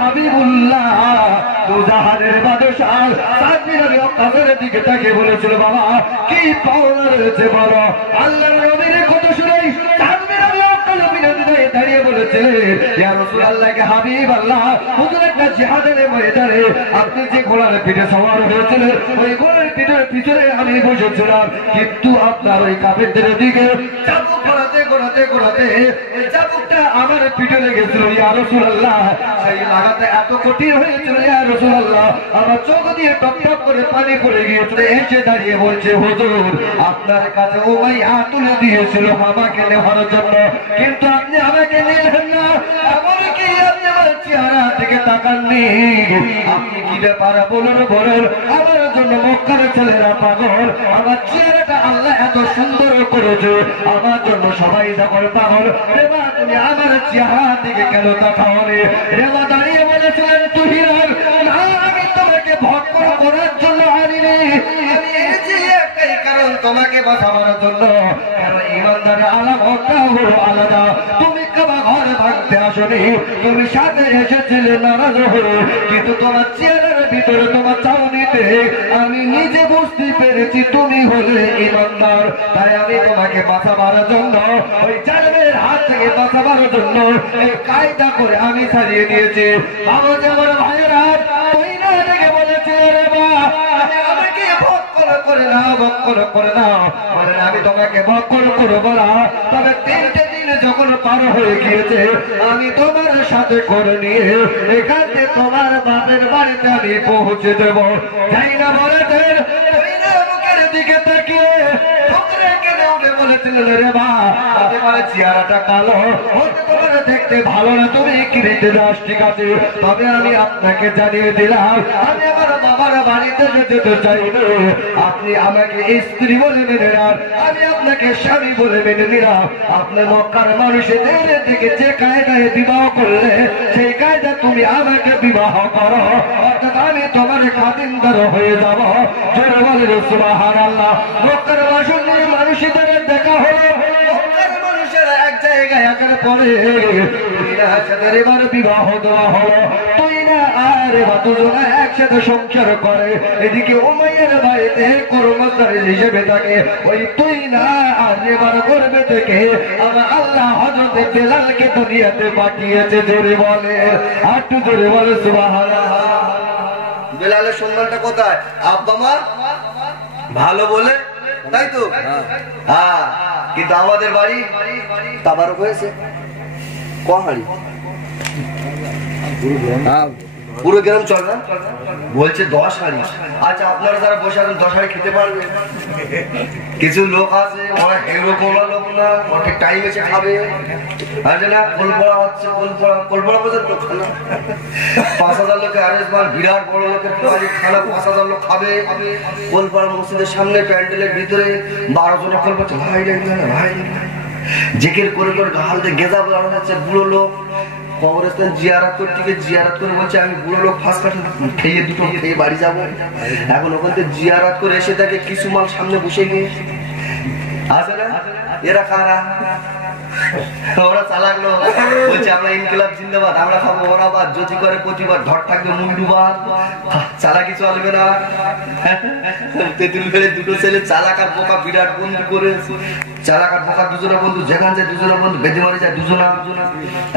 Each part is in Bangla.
হাবিবুল্লাহ দুজাহানের বাদশাহ সাদ বিন আবি ওয়াক্কাসের দিকে তাকিয়ে বলেছিল, বাবা কি পাওনা রয়েছে বলো। আল্লাহর নবীর কথা শুনে সাদ বিন আবি ওয়াক্কাস বিনয়ে দাঁড়িয়ে বলেছিলেন, ইয়া রাসূলুল্লাহ কে হাবিবাল্লাহ, হুজুর একটা জিহাদের ময়দানে আপনি যে ঘোড়ার পিঠে সওয়ার হয়েছিলেন, ওই ঘোড়ার পিঠের পিছনে আমি বসেছিলাম, কিন্তু আপনার ওই কাফেরদের দিকে চাবুক ঘোরাতে ওই চাবুকটা আমার পিঠে লেগেছিল ইয়া রাসূলুল্লাহ। সেই লাগাতে এত কঠিন হয়েছিল ইয়া রাসূলুল্লাহ, আমার চোখ দিয়ে টপ টপ করে পানি পড়ে গিয়েছিল। এসে দাঁড়িয়ে বলছে, হুজুর আপনার কাছে উমাইয়া তুলে দিয়েছিল আমাকে নেওয়ার জন্য, কিন্তু আপনি আমাকে নিলেন না। এমনকি আপনি আমার চেহারা থেকে তাকাননি। আপনি কি ব্যাপার বলুন বলুন, আমার জন্য মক্কার ছেলেরা পাগল, আমার চেহারাটা আল্লাহ এত সুন্দর করেছে, আমার জন্য সবাই যখন পাগল। রেবা তুমি আমার চেহারা দিকে কেন তাকাওনি? রেবা দাঁড়িয়ে বলেছিলেন, তুহিরান না, আমি তোমাকে ভক্ষণ করার জন্য আনিনি, আমি এসেছি একটাই কারণ, তোমাকে বাঁচাবার জন্য। কারণ ইমানদারের আলামতটা হলো আলাদা। তুমি কাবা ঘর ভাঙতে আসনি, তুমি সাথে এসেছিলে নারাজ হয়ে, কিন্তু তোমার চেহারার ভিতরে তোমার চাউনিতে আমি নিজে বুঝতে পেরেছি তুমি হলে ইমানদার। তাই আমি তোমাকে বাঁচাবার জন্য, ওই জালেমের হাত থেকে বাঁচাবার জন্য এই কায়দা করে আমি ছাড়িয়ে দিয়েছি। বাবা যেমন ভাইয়েরা তুই না দেখে বলেছে, রে বা আমাকে ভক্ষণ করে নাও, ভক্ষণ করে নাও, মানে আমি তোমাকে ভক্ষণ করবো না। তবে 3টে দিন যখন পার হয়ে গিয়েছে, আমি তোমার সাথে করে নিয়ে এখানে তোমার বাপের বাড়িতে আমি পৌঁছে দেব। যাই না বলেছেন, তুই না মুখের দিকে তাকিয়ে বলেছিলেন, রে বা তোমার চেহারাটা কালো, তোমার দেখতে ভালো না, তুমি কিনতে দাস, ঠিক আছে, তবে আমি আপনাকে জানিয়ে দিলাম আমি আমার বাবার বাড়িতে যেতে চাই না। আপনি আমাকে স্ত্রী বলে মেনে নেন, আমি আপনাকে স্বামী বলে মেনে নিলাম। আপনি মক্কার মানুষদের দিকে যে কায়দায় বিবাহ করলে, সেই কায়দা তুমি আমাকে বিবাহ করো, অর্থাৎ আমি তোমার খাতিনদার হয়ে যাব। জোরে বলেন সুবহানাল্লাহ। মক্কার বাসিন্দা মানুষদের দেখা হলো, মক্কার মানুষেরা এক জায়গায় আসার পরে এবার বিবাহ দেওয়া হলো। তুই না আর বা দুজনে একসাথে সংসার করে, এদিকে উমাইয়ার বাড়িতে কর্মচারী হিসেবে থাকে। ওই তুই না আর এবার করবে থেকে আমার আল্লাহ হযরত বেলালকে দুনিয়াতে পাঠিয়েছে। জোরে বলে, একটু জোরে বলে সুবহানাল্লাহ। বেলালের সম্মানটা কোথায়? আব্বা মা ভালো বলে, তাই তো? হ্যাঁ, কিন্তু আমাদের বাড়ি তাবারক হয়েছে কহাড়ি, পুরো গ্রাম চল না, বলছে 10 হাড়ি। আচ্ছা, আপনারা যারা বসে আছেন 10 হাড়ি খেতে পারবে? কিছু লোক আছে ওরা এরকম লোক না, ওকে টাইম এসে খাবে, আছে না? কোলপড়া হচ্ছে, কোলপড়া পর্যন্ত খানা 5000 লোকের আরেকবার বিরাট বড় লোকের খানা 5000 লোক খাবে। কোলপড়া মসজিদের সামনে প্যান্ডেলের ভিতরে 12 জন কোলপড়া, ভাই ভাই জিকির করে করে গালতে গেজা বলা হচ্ছে। বুড়ো লোক কবরস্থান জিয়ারত করতে জিয়ারত করে বলছে, আমি বুড়ো লোক ফার্স্ট কাটে খেয়ে দুটো খেয়ে বাড়ি যাবো। এখন ওখান থেকে জিয়ারত করে এসে দেখে কিছু মাল সামনে বসে গিয়ে আছে না, এরা কারা? ওরা চালাক লোক, বলছে আমরা ইনকিলাব জিন্দাবাদ, আমরা খাবো ওরা বাদ, জ্যোতি করে প্রতিবার, ধর থাকবে মুন্ডু বাদ, চালাকি চলবে না। তেঁতুল ফেলে দুটো ছেলে চালাক আর বোকা বিরাট বন্ধু করে, চালাক আর বোকা দুজনা বন্ধু, যেখান যায় দুজনা বন্ধু, বেদেমারি যায় দুজনা।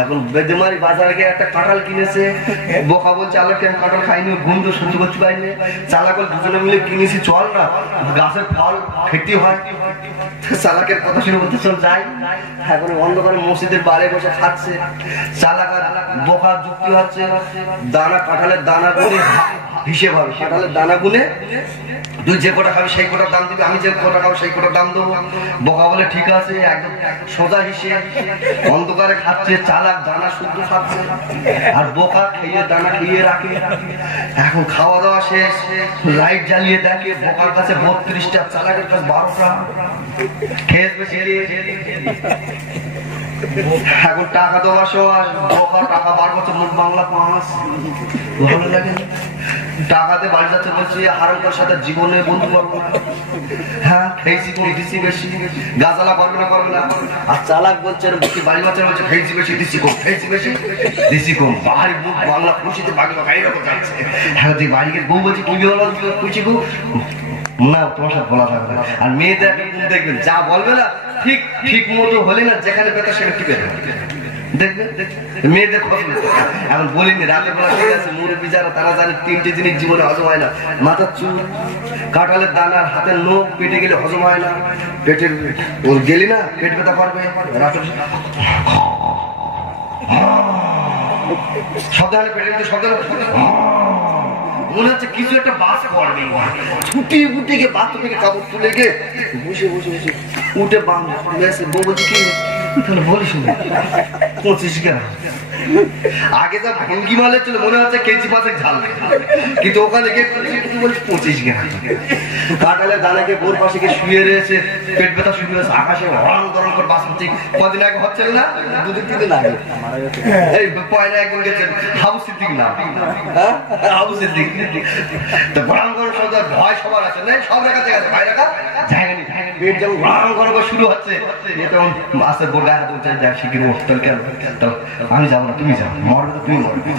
এখন বেদেমারি বাজারে গিয়ে একটা কাঁঠাল কিনেছে, বোকা বলছে আলোকে আমি কাঁঠাল খাইনি, বন্ধু সহ্য করতে পারিনি। চালাক দুজনে মিলে কিনেছি, চল না গাছের ফল খেতে হয়। চালাকের কথা শুনে বলতে চল যাই। এখন অন্ধকারে মসজিদের বাইরে বসে খাচ্ছে, চালাক আর বোকা যুক্তি হচ্ছে, দানা কাঁঠালের দানা গুনে হিসেব হবে, কাঁঠালের দানা গুনে তুই যে কটা খাবি সেই কটার দাম দিবি, আমি যে কটা খাবো সেই কটার দাম দেবো। বোকা বলে ঠিক আছে, একদম সোজা হিসেব। অন্ধকারে খাচ্ছে, চালাক দানা শুদ্ধ খাচ্ছে, আর বোকা খেয়ে দানা খেয়ে রাখে। এখন খাওয়া দাওয়া শেষ, লাইট জ্বালিয়ে দেখে বোকার কাছে 32টা, চালাকের কাছে 12টা। খেয়ে এখন টাকা দেওয়ার সময় বোকা টাকা বার করছে, মুখ বাংলা 5, ভালো লাগে। টাকাতে বাড়ি যাচ্ছে বলছি হারামটার সাথে জীবনে বন্ধু করবো। হ্যাঁ খেয়েছি কম দিচ্ছি বেশি, গাছালা করবে না করবে না। আর চালাক বলছে বাড়ি বাচ্চা বলছে খেয়েছি বেশি দিচ্ছি কম, খেয়েছি বেশি দিচ্ছি কম। বাড়ির বুক বাংলা খুশিতে বাকি বাকি রকম যাচ্ছে। হ্যাঁ যে বাড়িকে বউ বলছে কি বলো খুশি গো না, তোমার সাথে বলা থাকবে না। আর মেয়েদের দেখবেন যা বলবে না ঠিক ঠিক মতো হলে না যেখানে পেতা সেখানে টিপে দেখবে মেয়েদের এখন বলিনি রাতে বেলা ঠিক আছে মুরব্বী যারা তারা জানে তিনটে জিনিস জীবনে হজম হয় না, মাথার চুল, কাঁঠালের দানার, হাতের নখ, পেটে গেলে হজম হয় না, পেটের ওর গেলি না পেট ব্যথা করবে, শব্দ হলে পেটের শব্দ মনে হচ্ছে কিছু একটা বাস করবে, ছুটি উঠে গিয়ে বাথরুম থেকে কাপড় তুলে গিয়ে বসে বসে বসে উঠে বাঁধ বউ বলছে কি তাহলে বলিস 25 গ্রাম। আগে যা ভঙ্গি মালে ছিল মনে হচ্ছে কেজি 5 ঝাল, কিন্তু ওখানে গিয়ে 25 গ্রাম। কাঁঠালের দানাকে বোর পাশে গিয়ে শুয়ে রয়েছে, পেট ব্যথা শুরু হয়েছে, আকাশে হরণ গরম করে বাস হচ্ছে। কদিন আগে হচ্ছিল না, 2-3 দিন আগে এই পয়লা একদিন গেছেন হাবু সিদ্দিক না, হাবু সিদ্দিক তো গরম গরম সব ভয় সবার আছে না, সব রেখা থেকে আছে ভাই রাখা জায়গা নেই, পেট যেমন গরম গরম শুরু হচ্ছে তখন আসতে বোর্ডা হাত উঠে যায় শিখির হোস্টেল কেন তো আমি যাবো না, তুমি যাও, মরবে তো তুমি মরবে।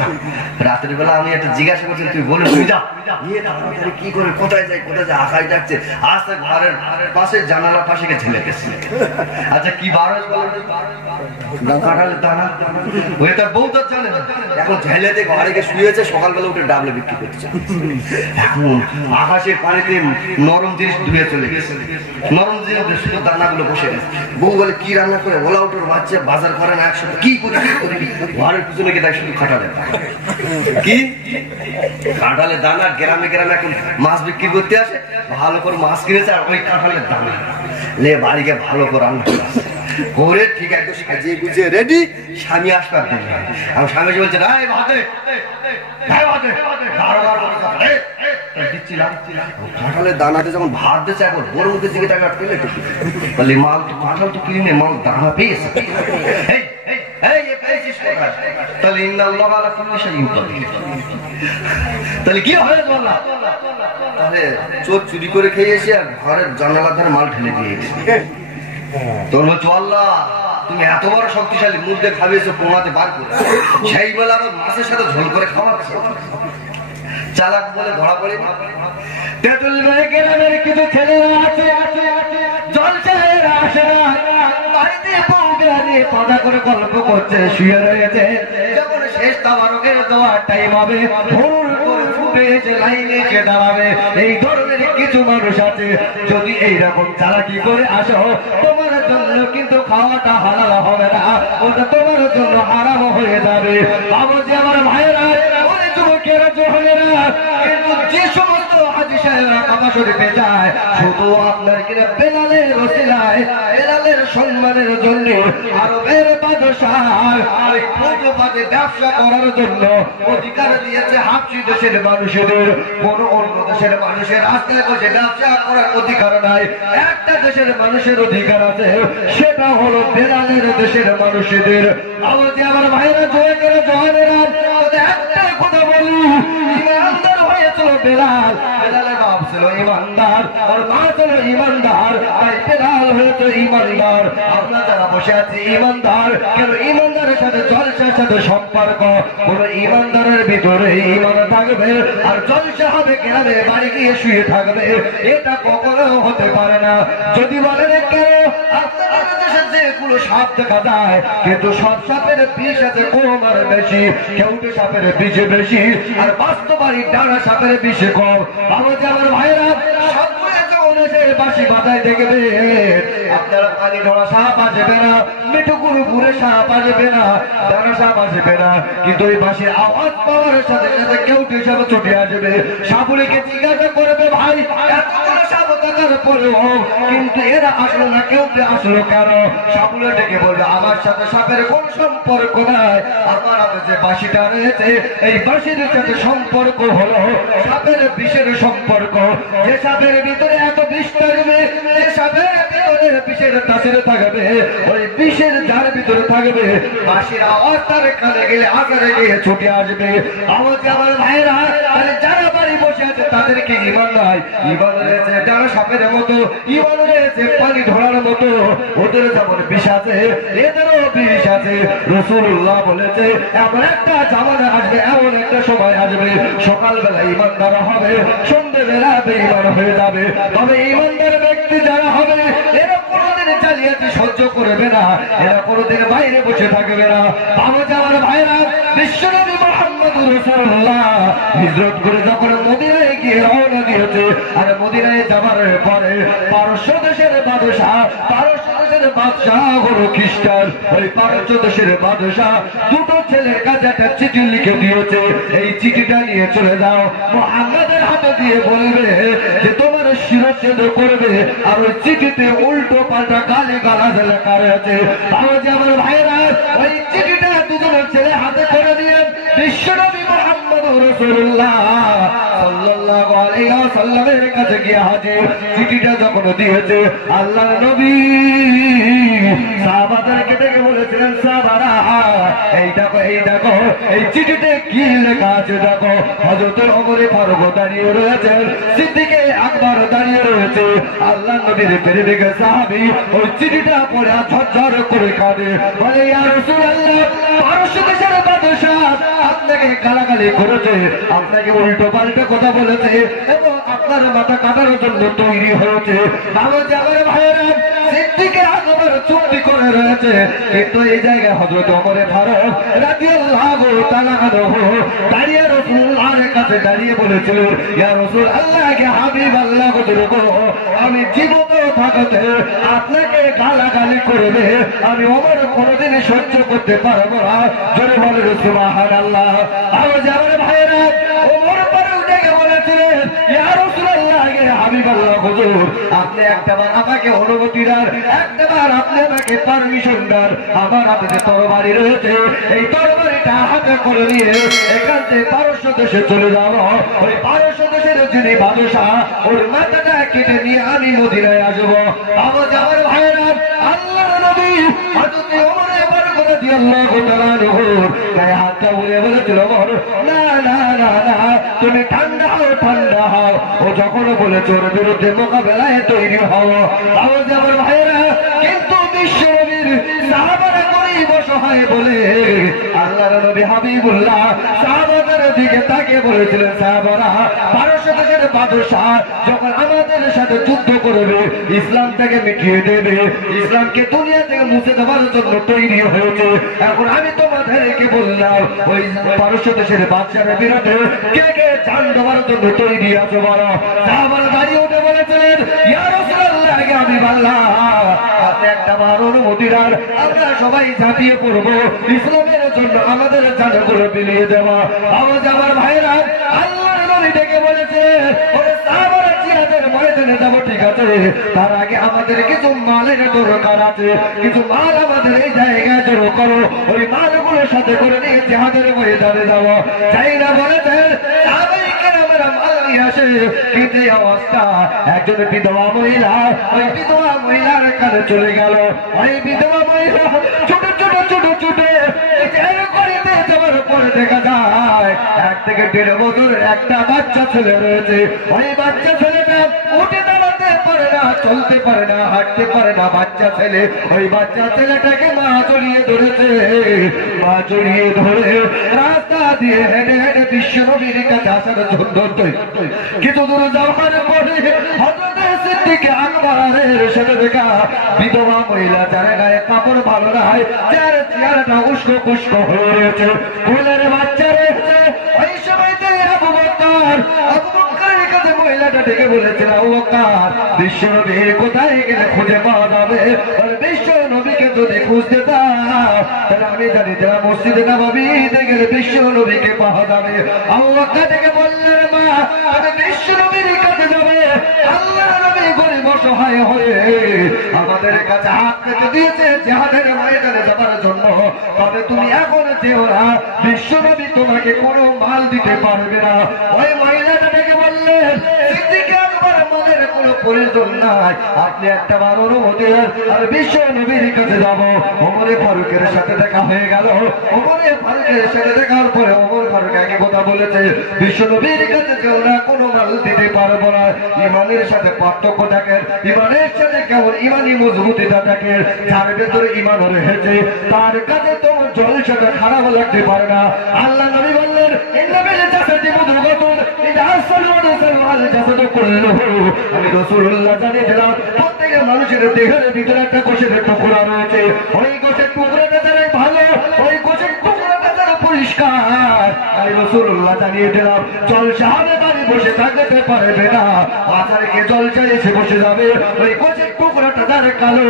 রাতের বেলা আমি একটা জিজ্ঞাসা করছি তুমি বলো তুমি যাও, কি করে কোথায় যায় কোথায় যায় আশায় যাচ্ছে, আসতে ঘরের পাশে জানালা পাশে ঝেলে গেছে। আচ্ছা কি বার হয়েছে কাঁঠালের দানা, ওই তার বউ তো জানে এখন ঝেলেতে ঘরে গিয়ে শুয়েছে, সকালবেলা উঠে ডাবলে বিক্রি করছে। এখন আকাশের পানিতে নরম জিনিস ধুয়ে চলে গেছে, নরম জিনিস শুধু দানাগুলো বসে গেছে। বউ বলে কি রান্না করে, ওলা উঠোর বাচ্চা বাজার করে না একসাথে কি করে ঘরের পিছনে গিয়ে তাই শুধু কাঁঠালের কি কাঁঠালের দানা। গ্রামে গ্রামে এখন মাছ বিক্রি করতে আসে, ভালো করে মাছ কিনেছে আর ওই কাঁঠালের দানা লে বাড়িকে ভালো করে রান্না করে ঠিক একদম সাজিয়ে গুছিয়ে রেডি, স্বামী আসবার দিন। আমি স্বামী বলছে রায় ভাতে কাঁঠালের দানাতে যখন ভাত দিচ্ছে এখন বড় মুখের দিকে টাকা পেলে বললি মাল কাঁঠাল তো কিনে মাল দানা পেয়েছে তাহলে কি হয় বললাম, তাহলে চোর চুরি করে খেয়ে এসে আর ঘরের জানালার ধারে মাল ঢেলে দিয়েছে। তোর বলছো আল্লাহ তুমি এত বড় শক্তিশালী, মুদ্দে খাবিয়েছো পোঙাতে বার করে, সেই বেলা আবার মাছের সাথে ঝোল করে খাওয়াচ্ছ, চালাক বলে ধরা পড়ে। তেঁতুল গ্রামের কিছু ছেলেরা আছে জলসায়ের আসে না, বাড়িতে বউরা নিয়ে পাতা করে গল্প করছে, শুয়ে রয়েছে। যখন শেষ তাবারকের দেওয়ার টাইম হবে, ভোর করে ফুটে এসে লাইনে এসে দাঁড়াবে। এই ধরনের কিছু মানুষ আছে, যদি এইরকম চালাকি করে আসো তোমার জন্য কিন্তু খাওয়াটা হালাল হবে না, ওটা তোমার জন্য হারাম হয়ে যাবে। বাবুজি আমার ভাইয়েরা, ওরে যুবকেরা জোহনেরা, কিন্তু যে সমস্ত হাজী সাহেবরা কাবা শরীফে যায় শুধু আপনার কিনা বেলালের ওসিলায়, বেলালের সম্মানের জন্য আরবের বাদশাহ আর ফুটপাতে ব্যবসা করার জন্য অধিকার দিয়েছে হাবশী দেশের মানুষদের। কোন অন্য দেশের মানুষের রাস্তায় বসে ব্যবসা করার অধিকার নাই, একটা দেশের মানুষের অধিকার আছে, সেটা হলো বেলালের দেশের মানুষদের। আমার ভাইরা জোয়াকেরা জোয়ানেরা, একটা কথা বলি, ইমানদার হয়েছিল বেলাল, বেলালের বাপ ছিল ইমানদার, আর মা ছিল ইমানদার, তাই বেলাল হয়েছে ইমানদার। আমরা যারা বসে আছি ইমানদার, কেন ইমানদারের সাথে জলসার সাথে সম্পর্ক, কোন ইমানদারের ভিতরে ইমান থাকবে আর জলসা হবে গ্রামে বাড়ি গিয়ে শুয়ে থাকবে, এটা কখনো হতে পারে না। যদি বলেন কেন আপনাদের দেশে যেগুলো সাপ দেখা যায়, কিন্তু সব সাপের বিষ আছে কম আর বেশি, কেউটে সাপের বিষ বেশি আর বাস্তবাড়ি ডানা সাপের বিষ কম। বাবাজি আমার ভাইরা, বাসি বাজায় দেখবে আপনার পানি ধরা সাপ আসবে না, মেটুকুর ঘুরে সাপ আসবে না, ডানা সাপ আসবে না, কিন্তু ওই বাসির আওয়াজ পাওয়ার সাথে সাথে কেউটে সাপ ছুটে আসবে। সাপুরিকে জিজ্ঞাসা করবে ভাই এতগুলো সাপ থাকার পরেও কিন্তু এরা আসলো না, কেউটে আসলো কেন? সাপুরে ডেকে বলবে আমার সাথে সাপের কোন সম্পর্ক নাই, আমার হাতে যে বাসিটা রয়েছে এই বাসির সাথে সম্পর্ক হলো সাপের বিষের সম্পর্ক। যে সাপের ভিতরে এত বিষ থাকবে, যে সাপের ভিতরে বিষের তাসির থাকবে, ওই বিষের যার ভিতরে থাকবে বাসির আওয়াজ তার কানে গেলে আকারে গিয়ে ছুটে আসবে। আমাকে আমার ভাইরা, যারা বাড়ি তাদেরকে ঈমান নাই, ঈমান রয়েছে যারা সাপের মতো, ঈমান রয়েছে পানি ধরার মতো, ওদের যেমন বিষ আছে এদেরও বিষ আছে। রাসূলুল্লাহ বলেছে এমন একটা জামানা আসবে, এমন একটা সময় আসবে, সকালবেলা ঈমানদার হবে, সন্ধ্যেবেলা বেঈমান হয়ে যাবে। তবে ঈমানদার ব্যক্তি যারা হবে এরা কোনোদিন জালিয়াতি সহ্য করবে না, এরা কোনোদিন বাইরে বসে থাকবে না। আমার ভাইরা, বিশ্বনবী মুহাম্মদুর রাসূলুল্লাহ হিজরত করে যখন মদিনায় গিয়ে রওনা দিয়েছে, আর মদিনায় যাবার পরে পারস্য দেশের বাদশাহ হলো খ্রিস্টান। ওই পারস্য দেশের বাদশাহ দুটো ছেলের কাছে একটা চিঠি লিখে দিয়েছে, এই চিঠিটা নিয়ে চলে যাও, মুহাম্মদের হাতে দিয়ে বলবে যে তোমার শিরচ্ছেদ করবে। আর ওই চিঠিতে উল্টো পাল্টা গালি গালাজ লেখা রয়েছে। আমার ভাইরা, ওই চিঠিটা দুজনের ছেলে হাতে করে দিয়ে বিশ্বনবী মুহাম্মদুর রাসূলুল্লাহ সাল্লাল্লাহু আলাইহি ওয়াসাল্লামের কাছে গিয়ে হাজির। চিঠিটা যখন দিয়েছে, আল্লাহর নবী সাহাবাদেরকে ডেকে বলেছিলেন, সাহাবারা এই দেখো, এই দেখো এই চিঠিতে কি লেখা আছে দেখো। হযরত ওমর ফারুক দাঁড়িয়ে রয়েছেন, সিদ্দিকে আকবর দাঁড়িয়ে রয়েছে। আল্লাহর নবীর প্রেমিক সাহাবী ওই চিঠিটা পড়ে ঝরঝর করে কাঁদে, বলে ইয়া রাসূলুল্লাহ, পারস্য দেশের বাদশাহ আপনাকে গালাগালি করেছে, আপনাকে উল্টো পাল্টা কথা বলেছে এবং আপনার মাথা কাটার জন্য তৈরি হয়েছে। আমার ভাইয়েরা, সিদ্দিকে আকবর চুক্তি করে রয়েছে, কিন্তু এই জায়গায় হযরত ওমর ফারুক রাদিয়াল্লাহু তাআলা আনহু দাঁড়িয়ে রাসূলুল্লাহর কাছে দাঁড়িয়ে বলেছিলেন, ইয়া রাসূলুল্লাহ, কে হাবিব আল্লাহ গো, আমি জীবিত থাকতে আপনাকে গালাগালি করবে আমি ওমর কোনোদিন সহ্য করতে পারবো না। জোরে বলেন সুবহানাল্লাহ। আমার ভাইয়েরা, ওমর ফারুক ডেকে বলেছিলেন, ইয়া রাসূলুল্লাহ, কে হাবিব আল্লাহ হুজুর, আপনি একটাবার আমাকে অনুমতি দেন, একটাবার আপনি আমাকে পারমিশন দেন, আমার হাতে যে তরবারি রয়েছে এই তরবারিটা হাতে করে নিয়ে এখান থেকে পারস্য দেশে চলে যাব। ওই পারস্য দেশের যিনি বাদশাহ ওর মাথাটা কেটে নিয়ে আমি মদিনায় আসবো। আমার ভাইয়েরা, আল্লাহর নবী হযরত ওমর ফারুক রাদিয়াল্লাহু তাআলা আনহু গায়ে হাতটা বুলিয়ে বলেছিল, ওমর না না না না, তুমি ঠান্ডা হও, ঠান্ডা হও। ও যখন বলেছে ওর বিরুদ্ধে মোকাবেলায় তৈরি হও। আমার ভাইয়েরা, কিন্তু বিশ্বনবীর সাহাবারা গরীব অসহায় বলে আল্লাহর নবী হাবিবুল্লাহ সাহাবাদের দিকে তাকিয়ে বলেছিলেন, সাহাবারা, পারস্য দেশের বাদশাহ যখন আমাদের সাথে যুদ্ধ করবে, ইসলামটাকে মিটিয়ে দেবে, ইসলামকে দুনিয়া থেকে মুছে দেওয়ার জন্য তৈরি হয়েছে। এখন আমি তোমাদেরকে বললাম, ওই পারস্য দেশের বাদশার বিরুদ্ধে কে কে জান দেওয়ার জন্য তৈরি আছে বলো। সাহাবারা দাঁড়িয়ে উঠে বলেছিলেন, ইয়া রাসূলুল্লাহ, আমি বললাম আপনি একটা বার অনুমতি দেন, আমরা সবাই ঝাঁপিয়ে পড়বো ইসলামের জন্য, আমাদের জানগুলো বিলিয়ে দেওয়া। আমার ভাইরা, আল্লাহর নবী ডেকে বলেছে, ওরে সাহাবারা, জিহাদের ময়দানে যাবো ঠিক আছে, তার আগে আমাদের কিছু মালের দরকার আছে, কিছু মাল আমাদের এই জায়গায় জড়ো করো, ওই মালগুলোর সাথে করে নিয়ে জিহাদের ময়দানে যাবো। তাই না বলেছেন, মাল নিয়ে আসে, কিন্তু এই অবস্থা একজন বিধবা মহিলা ওই বিধবা মহিলার কাছে চলে গেল। ওই বিধবা মহিলা ছোট ছোট ছোট ছোট যাওয়ার পরে দেখা যায় 1 থেকে 1.5 বছরের একটা বাচ্চা ছেলে রয়েছে। ওই বাচ্চা ছেলেটা উঠে দাঁড়াতে পারে না, চলতে পারে না, হাঁটতে পারে না। বাচ্চা ছেলে, ওই বাচ্চা ছেলেটাকে মা জড়িয়ে ধরেছে। মা জড়িয়ে ধরে রাস্তা দিয়ে হেঁটে হেঁটে বিশ্বনবীর কাছে আসার জন্য কিছু দূর যাওয়ার পরে হযরত সিদ্দিক আকবরের সাথে দেখা বিধবা মহিলা, যার গায়ে কাপড় ভালো নাই, যার চেহারাটা উস্কো খুস্কো হয়ে রয়েছে, ফুলের বাচ্চা রয়েছে। ওই সময়তে আবু বকরের কাছে মহিলাটা ডেকে বলেছিল, আবু বকর, বিশ্বনবী কোথায় গেলে খুঁজে পাওয়া যাবে? বিশ্বনবীকে যদি খুঁজতে দাও তাহলে আমি জানি যারা মসজিদে নববীতে গেলে বিশ্বনবীকে পাওয়া যাবে। আবু বকর ডেকে বললেন, মা, তুমি বিশ্বনবীর কাছে যাবে? আল্লাহর নবী গরীব অসহায় হয়ে আমাদের কাছে হাত পেতে দিয়েছে জিহাদের ময়দানে যাবার জন্য, তবে তুমি এখন যেও না, বিশ্বনবী তোমাকে কোনো মাল দিতে পারবে না। ওই মহিলাটা ডেকে বললেন, সিদ্দিক আকবর, আমাদের কোনো প্রয়োজন নাই, আপনি একটা বার অনুমতি দেন, আর বিশ্বনবীর কাছে যাবো। ওমর ফারুকের সাথে দেখা হয়ে গেল। ওমর ফারুকের সাথে দেখার পরে ওমর ফারুক আগে কথা বলেছে, বিশ্ব নবীর কাছে কেউ না কোনো মাল দিতে পারবো না। ইমানের সাথে পার্থক্য দেখেন, ইমানের সাথে কেমন ইমানি মজবুতিটা দেখেন। যার ভেতরে ইমান রয়েছে তার কাছে তোমার জলসাটা খারাপ লাগতে পারে না। আল্লাহ নবী বললেন, আমি রাসূলুল্লাহ জানিয়ে দিলাম, প্রত্যেকের মানুষের দেহের ভিতরে একটা কোষের টুকরা রয়েছে। ওই কোষের টুকরাটা যারা ভালো, ওই কোষের টুকরাটা যারা পরিষ্কার, আমি রাসূলুল্লাহ জানিয়ে দিলাম, জলসা হবে বাড়ি বসে থাকতে পারবে না। মাথায় গিয়ে জলসা এসে বসে যাবে। ওই কোষের টুকরাটা যারা কালো,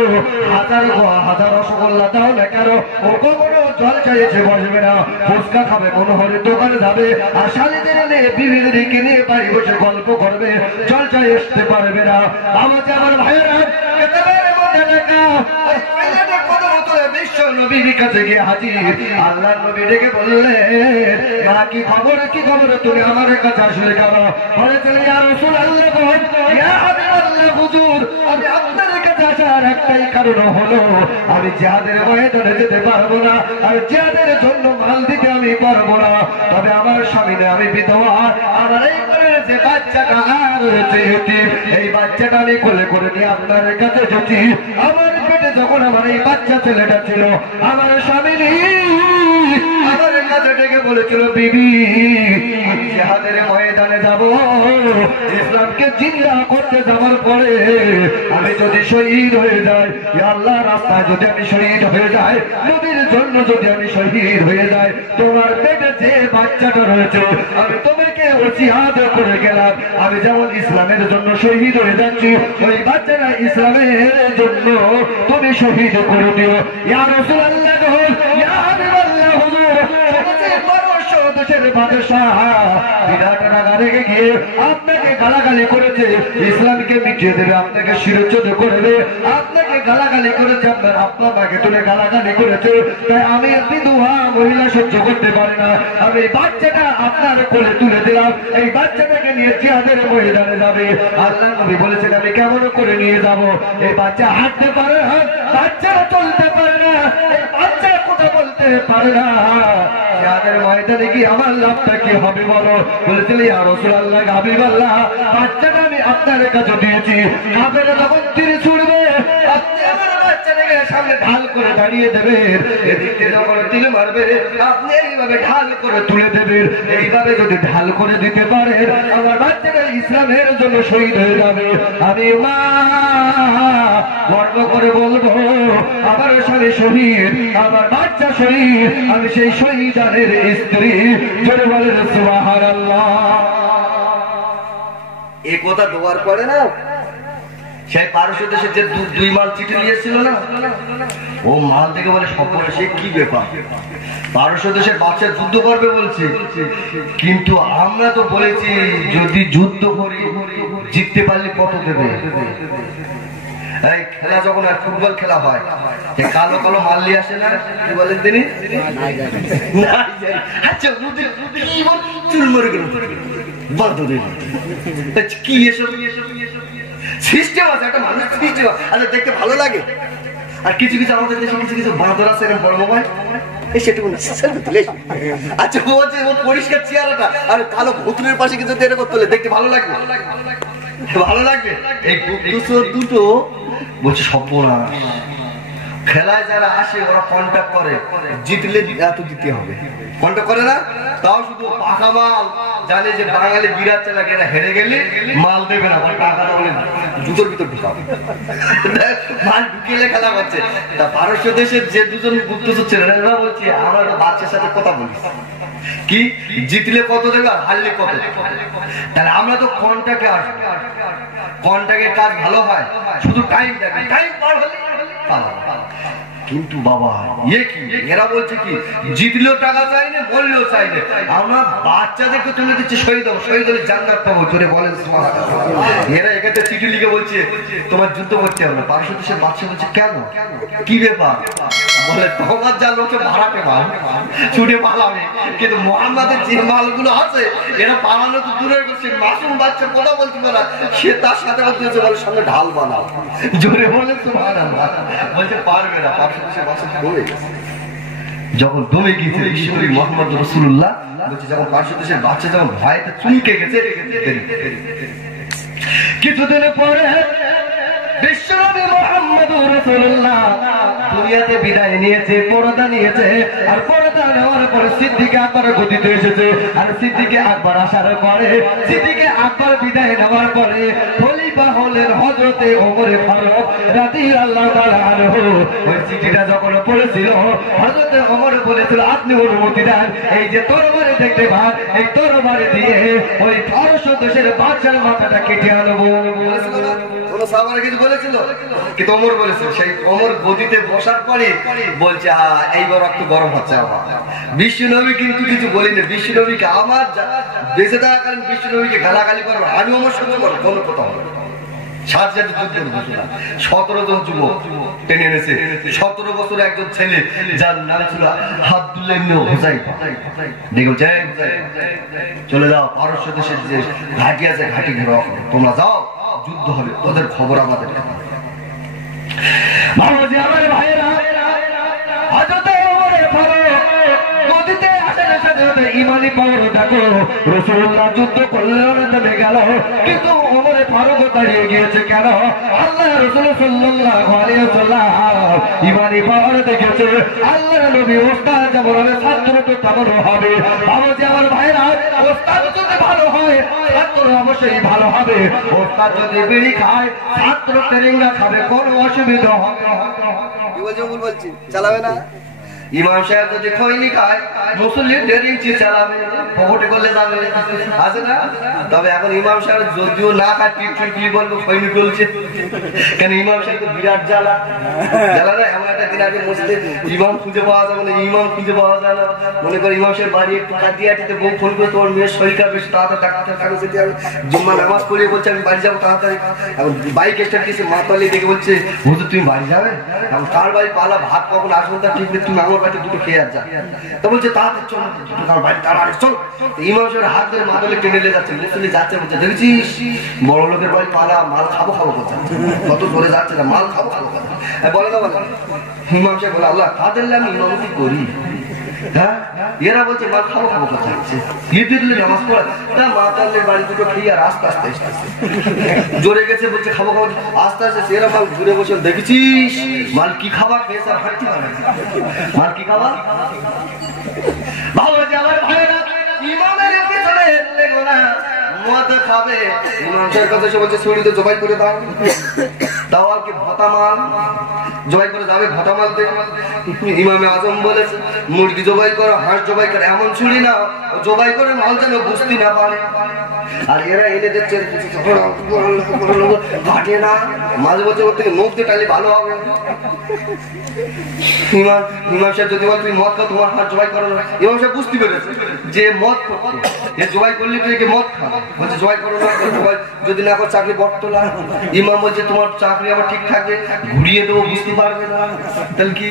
হাজার রসগোল্লা দাও না কেন, ও কখনো জলসা এসে বসবে না। ফুচকা খাবে, মনোহরের দোকানে যাবে, আর শালীদের নিয়ে বিভিন্ন দিকে নিয়ে বাড়ি বসে গল্প করবে, জলসায় আসতে পারবে না। আমাকে আমার ভাইয়েরা একেবারে মনে রাখা, বিশ্ব নবীর কাছে গিয়ে হাজির। আল্লাহ নবী ডেকে বললেন, মা কি খবর, কি খবর, তুমি আমার কাছে আসলে কেন? বলেছিলেন, ইয়া রাসূলুল্লাহ, ইয়া হাবিবাল্লাহ, হুজুর, আমি আপনার কাছে আসার একটাই কারণ হলো, আমি জিহাদের ময়দানে যেতে পারবো না, আর জিহাদের জন্য মাল দিতে আমি পারবো না। তবে আমার স্বামী নেই, আমি বিধবা, আমার এই ঘরের যে বাচ্চাটা রয়েছে এতিম, এই বাচ্চাটা আমি কোলে করে নিয়ে আপনার কাছে যেছি। আমার পেটে যখন আমার এই বাচ্চা ছেলেটা ছিল, আমার স্বামী আমার কাছে ডেকে বলেছিল, বিবি, জিহাদের ময়দানে যাব, ইসলামকে জিন্দা করতে যাওয়ার পরে আমি যদি শহীদ হয়ে যাই, আল্লাহ রাস্তায় যদি আমি শহীদ হয়ে যাই, নবীর জন্য যদি আমি শহীদ হয়ে যাই, তোমার পেটে যে বাচ্চাটা রয়েছে আমি তোমাকে ওসিয়াত করে গেলাম, আমি যেমন ইসলামের জন্য শহীদ হয়ে যাচ্ছি, ওই বাচ্চাটা ইসলামের জন্য তুমি শহীদ করে দিও। ইয়া রাসূলুল্লাহ, ইয়া হাবিবাল্লাহ, হুজুর, দেশের বাদশাহ বিরাট রাগা রেগে গিয়ে আপনাকে গালাগালি করেছে, ইসলামকে মিটিয়ে দেবে, আপনাকে শিরোচ্ছেদ করবে, আপনাকে গালাগালি করেছে, আপনার আব্বা মাকে তুলে গালাগালি করেছে। তাই আমি বিধবা মহিলা সহ্য করতে পারি না, আমি এই বাচ্চাটা আপনার কোলে তুলে দিলাম, এই বাচ্চাটাকে নিয়ে জিহাদের ময়দানে যাবে। আল্লাহ নবী বলেছেন, আমি কেমন করে নিয়ে যাব? এই বাচ্চা হাঁটতে পারে না, বাচ্চারা চলতে পারে না, এই বাচ্চা কথা বলতে পারে না, জিহাদের ময়দানে কি আমার লাভটা কি হবে বলো? বলেছিল, ইয়া রাসূলুল্লাহ, হাবিবাল্লাহ, বাচ্চাটা আমি আপনার কাছে দিয়েছি, কাফেররা যখন তীর ছুড়বে আপনি আমার বাচ্চাটাকে সামনে ঢাল করে দাঁড়িয়ে দেবেন, এদিক থেকে যখন তীর মারবে আপনি এইভাবে ঢাল করে তুলে দেবেন। এইভাবে যদি ঢাল করে দিতে পারেন, আমার বাচ্চাটা ইসলামের জন্য শহীদ হয়ে যাবে। আমি মা গর্ব করে বলবো, আমার স্বামী শহীদ, আমার বাচ্চা শহীদ, আমি সেই শহীদানের স্ত্রী। জোরে বলেন সুবহানাল্লাহ। এই কথা দেওয়ার পরে না, সেই পারস্য দেশের যে দুই মাল চিঠি নিয়েছিল না, ও মাল থেকে বলে স্বপ্ন, সে কি ব্যাপার, পারস্য দেশের বাচ্চা যুদ্ধ করবে বলছে, কিন্তু আমরা তো বলেছি যদি যুদ্ধ করি জিততে পারলে কত দেবে। এই খেলা যখন ফুটবল খেলা হয়, কালো কালো মাল নিয়ে আসে না, কি বলেন তিনি, আচ্ছা চুল মরে গেল, কি এসব সিস্টেম আছে, একটা মানুষ সিস্টেম আছে, দেখতে ভালো লাগে। আর কিছু কিছু আমাদের দেশে কিছু কিছু বাঁদর আছে এরকম বড় মোবাইল, সেটুকু আচ্ছা বলছে ও পরিষ্কার চেহারাটা, আর কালো ভুতুরের পাশে কিন্তু এরকম তোলে, দেখতে ভালো লাগবে, ভালো লাগবে। এই দুটো বলছে সর্বনাশ, খেলায় যারা আসে ওরা কন্ট্যাক্ট করে, জিতলে এত দিতে হবে, কন্ট্যাক্ট করে না, তাও শুধু পাকা মাল জানে যে বাঙালি বিরাট চালাক, এরা হেরে গেলে মাল দেবে না, টাকা বলে জুতোর ভিতর ঢুকাবে, মাল ঢুকিয়ে খেলা করছে। তা পারস্য দেশের যে দুজন গুপ্তচর ছিলেন এরা বলছে, আমরা বাচ্চার সাথে কথা বলি, কি জিতলে কত দেবে আর হারলে কত, তাহলে আমরা তো কন্ট্যাক্টে আসবো, কন্ট্যাক্টের কাজ ভালো হয়, শুধু টাইম দেবে, টাইম পার হলে কিন্তু বাবা ইয়ে কি, এরা বলছে কি জিতলেও টাকা চাই না, বললেও চাই না, আমরা বাচ্চাদেরকে তুলে দিচ্ছি শহীদ হবো, শহীদ হলে জান্নাত পাবো, জোরে বলেন সুবহানাল্লাহ। এরা এখানে চিঠি লিখে বলছে তোমার যুদ্ধ করতে হবে। পারস্য দেশের বাচ্চা বলছে কেন, কি ব্যাপার? বলে তোমার যা লোকে ভাড়াতে মাল ছুটে পালাবে, কিন্তু মোহাম্মদের যে মালগুলো আছে এরা পালানো তো দূরের করছে, মাসুম বাচ্চা কথা বলতে পারা, সে তার সাথে বলছে বলে সঙ্গে ঢাল বানাও, জোরে বলে সুবহানাল্লাহ। বলছে পারবে না, পারস্য দেশের বাচ্চা যখন দমে গিয়েছে বিশ্বনবী মুহাম্মদ রাসূলুল্লাহ বলছে যখন পার্শ্ব দেশের বাচ্চা যখন ভয়তে চুলকে গেছে কিছুদিন পরে বিশ্বনবী মুহাম্মদ রাসূলুল্লাহ দুনিয়াতে বিদায় নিয়েছে, পর্দা নিয়েছে। আর পর্দা নেওয়ার পরে সিদ্দিকে আকবর গদিতে এসেছে। আর সিদ্দিকে আকবর আসার পরে সিদ্দিকে আকবর বিদায় নেওয়ার পরে খলিফা হলেন হযরতে ওমর ফারুক রাদিয়াল্লাহু তাআলা আনহু। ওই চিঠিটা যখন পড়েছিল হযরতে ওমর বলেছিল আপনি অনুমতি দেন, এই যে তরবারি দেখতে পান এই তরবারি দিয়ে ওই পারস্য দেশের বাদশার মাথাটা কেটে আনবো। কোন সাহাবারা কিছু বলেছিল? কিন্তু ওমর বলেছিল। সেই ওমর গদিতে বসার পরে বলছে এইবার একটু গরম হচ্ছে আমার। বিশ্বনবী কিন্তু কিছু বলিনি। বিশ্বনবীকে আমার বেঁচে থাকাকালীন বিশ্বনবীকে গালাগালি করবো, আমি ওমর সহ্য করবো, কোনো কথা হবে না। 17 জন যুবক টেনে এনেছে। 17 বছর একজন ছেলে যার নাম ছিল আব্দুল্লাহ ইবনে হুযাইফা। দেখো চলে যাও পারস্য দেশের যে ঘাঁটি আছে ঘাঁটি ঘেরাও করো, তোমরা যাও যুদ্ধ হবে, ওদের খবর আমাদের। বাবাজি আমার ভাইরা হযরত ওমর ফারুক গদিতে আসার সাথে সাথে ঈমানি পাওয়ার দেখো রাসূলুল্লাহ যুদ্ধ করলেন থেমে গেল, কিন্তু ওমর ফারুক দাঁড়িয়ে গিয়েছে কেন? আল্লাহ রাসূল সাল্লাল্লাহু আলাইহি ওয়াসাল্লাম ঈমানি পাওয়ার দেখেছে। আল্লাহর নবী ওস্তাদ যেমন হবে ছাত্র তো তেমন হবে। বাবাজি আমার ভাইরা ওস্তাদ যদি ভালো হয় ছাত্র অবশ্যই ভালো হবে। ওস্তাদ যদি বিড়ি খায় ছাত্র তেরেঙ্গা খাবে, কোনো অসুবিধা হবে না। কি বলছে ওমর? বলছি চালাবে না। ইমাম সাহেব যদি খৈনি খায় মুসল্লি 1.5 ইঞ্চি চালাবে, পকেটে করলে যাবে, আছে না? তবে এখন ইমাম সাহেব যদিও না খায় পিঠে কি বলবো খৈনি চলছে, কেন ইমাম সাহেব তো বিরাট জ্বালা না। এমন একটা দিন আগে মসজিদে ইমাম খুঁজে পাওয়া যাবে না, ইমাম খুঁজে পাওয়া যায় না। মনে করে ইমাম সাহেব বাড়ি একটু কাটিয়াটিতে বউ ফোন করে তোমার মেয়ের শরীর খারাপ, বেশি তাড়াতাড়ি ডাক্তার কাছে যেতে হবে, জুম্মা নামাজ পড়িয়ে বলছে আমি বাড়ি যাবো তাড়াতাড়ি। এখন বাইক স্টার্ট দিয়েছে, মাতালি দেখে বলছে হুজুর তুমি বাড়ি যাবে? এখন কার বাড়ি পালা ভাত কখন আসবেন তার ঠিক নেই, তুমি আমার বাড়িতে দুটো খেয়ে আর যা। তো বলছে তাড়াতাড়ি চল, তার বাড়ি তাড়াতাড়ি চল। ইমাম সাহেবের হাত ধরে মাতালে টেনে নিয়ে যাচ্ছে, মুসল্লি যাচ্ছে, বলছে দেখেছিস বড় লোকের বাড়ি পালা মাল খাবো খাবো করছে, কত ধরে যাচ্ছে না মাল খাবো খাবো বলে না বলে। ইমাম সাহেব বলে আল্লাহ কাদের আমি ইমামতি করি, হ্যাঁ এরা বলছে মাল খাবো খাবো করছে, ঈদের নামাজ পড়া না মাতালের বাড়ি দুটো খেয়ে আর আস্তে আস্তে জোরে গেছে, বলছে খাবো খাবো আস্তে আস্তে। এরা মাল ঘুরে বসে দেখেছিস মাল কি খাবার খেয়েছে আর হাঁটতে পারে, মাল কি খাবার। বাবাজি আমার ভাইরা ইমামের পিছনে লেগো না, মদ খাবে। ইমাম সাহেব কথা সে বলছে ছুরিতে জবাই করে দাও, দাও আর কি ভাতা মাল জবাই করে যাবে, ভাতা মাল দেবে। ইমামে আজম বলেছে মুরগি জবাই করো, হাঁস জবাই করে, এমন ছুরি না জবাই করে মাল যেন বুঝতে না পারে। আর এরা এনে দিচ্ছে ঘাটে না, মাঝে বলছে ওর থেকে মুখ দিয়ে টালি ভালো হবে। ইমাম সাহেব যদি বল তুমি মদ খাও তোমার হাত জবাই করো না, ইমাম সাহেব বুঝতে পেরেছে যে মদ জবাই করলে তুই মদ খা, বলছে জবাই করো না, যদি না করো চাকরি বর্তলা। ইমাম বলছে তোমার চাকরি আবার ঠিক থাকবে, ঘুরিয়ে দেবো বুঝতে পারবে না। তাহলে কি